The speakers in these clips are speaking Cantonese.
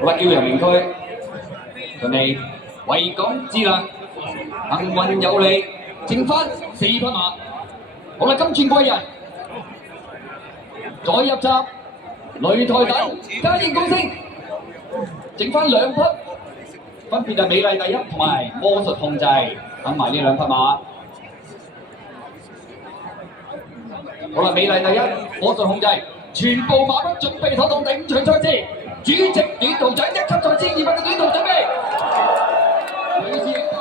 好啦，叫人名區，順利為港之能，幸運有利，剩翻4匹馬。好啦，今轉貴人，再入閘，擂台等，家燕高升，剩翻2匹，分別係美麗第一同埋魔術控制，等埋呢2匹馬。好啦，美麗第一，魔術控制，全部馬匹準備妥當第5場賽事，主席短途仔1級賽先2匹嘅短途準備。女士起步，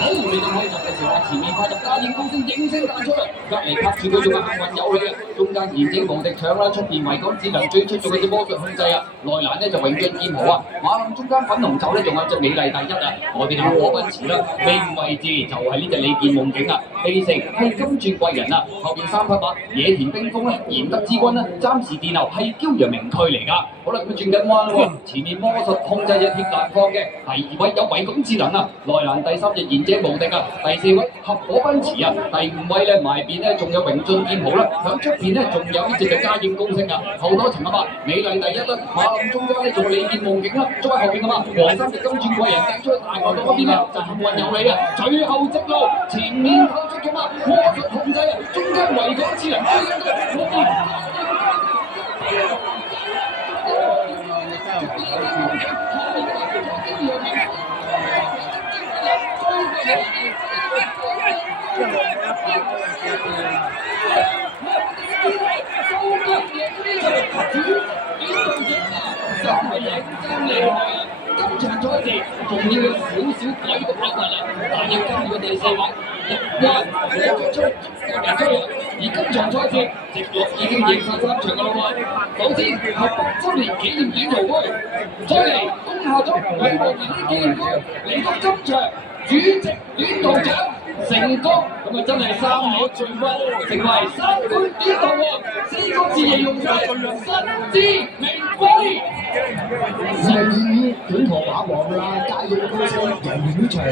好嚟到開閘嘅時候，前面快入家燕高升應聲彈出嚟，隔離拍住佢仲係幸運有利啊！中間賢者無敵搶啦，出邊維港智能最出眾嘅隻魔術控制啊！內欄呢就永進劍豪啊，馬林中間粉紅袖呢仲有隻美麗第一啊，外邊係可賓池啦，尾5位置就係呢隻李健夢境啊，地城係金鑽貴人啊，後邊3匹馬野田冰峰咧、賢德之君咧，暫時殿後係驕陽名區嚟㗎。好啦，咁轉緊彎喎，前面魔術控制隻鐵蘭放嘅，第2位有維港智能啊，內欄第3隻賢者無敵啊，第4位合火奔馳啊，第5位咧埋邊咧仲有榮進劍豪啦，響出邊咧仲有呢隻嘅家燕高升啊，後多層啊嘛，美麗第一啦，馬林中間咧仲有李健夢境啦，再後邊啊嘛，黃衫隻金鑽貴人掟出去大外檔嗰邊咧就幸運有利啊，最後直路前面透出嘅嘛，魔術控制啊，中間維港智能追緊佢，後邊。今場賽事仲要有少少改個跑法啦，但要跟住個第4位入彎，我出嚟追啊！而今場賽事直落已經贏晒3場噶啦喎。首先係7年紀念短途區，再嚟攻下咗女王年紀念區，嚟到今場主席短途獎成功，咁啊真係3年全軍，成為3冠短途王，4個字形容佢實至名歸。第2短途馬王啦，家燕高升贏短場。